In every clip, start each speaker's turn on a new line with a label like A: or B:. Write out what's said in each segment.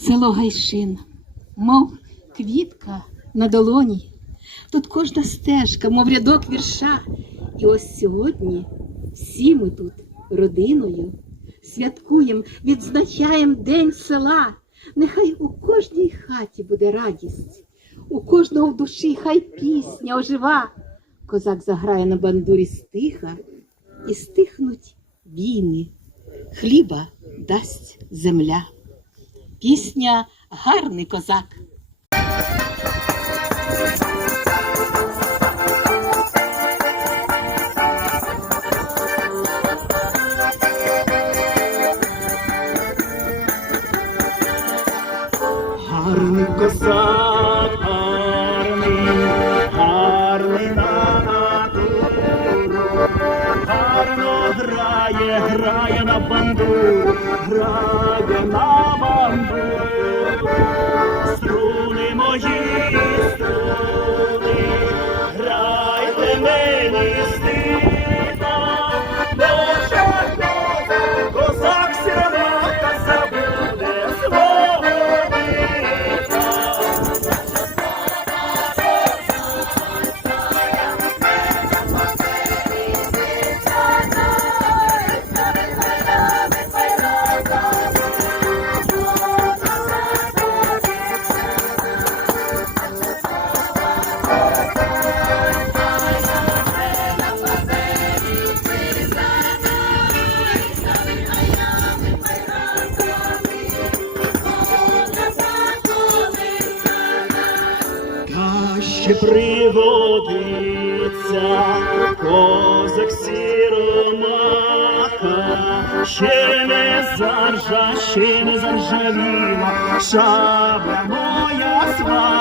A: село Гайшин, мов квітка на долоні. Тут кожна стежка, мов рядок вірша. І ось сьогодні всі ми тут родиною святкуємо, відзначаємо День села. Нехай у кожній хаті буде радість, у кожного в душі хай пісня ожива. Козак заграє на бандурі стиха, і стихнуть війни, хліба дасть земля. Пісня гарний козак.
B: Грає, на банду, грає на банду, Струни мої струни, Та приводиться. Козак сіромаха, ще не заржа, ще не заржавіла. Шабля моя сваха,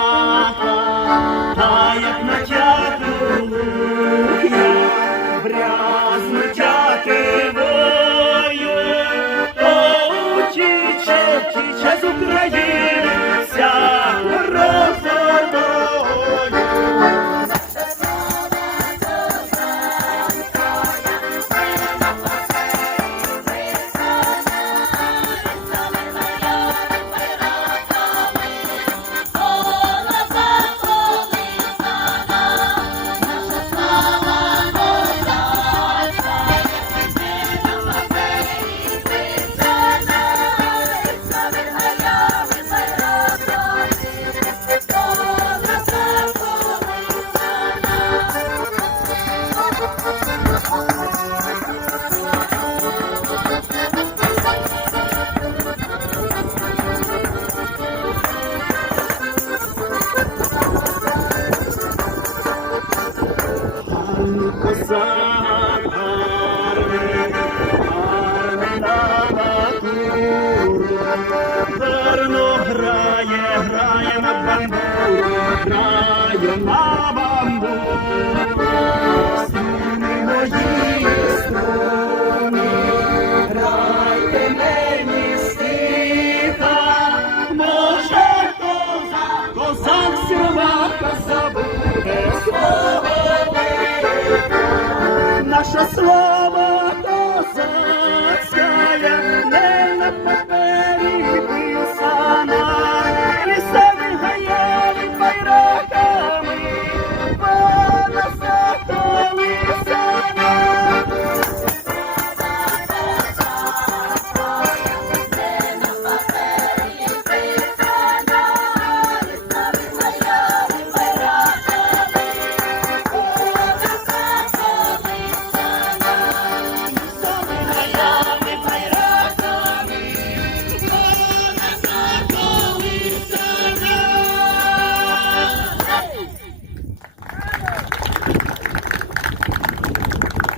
B: грає на бамбуру. Струни мої струни,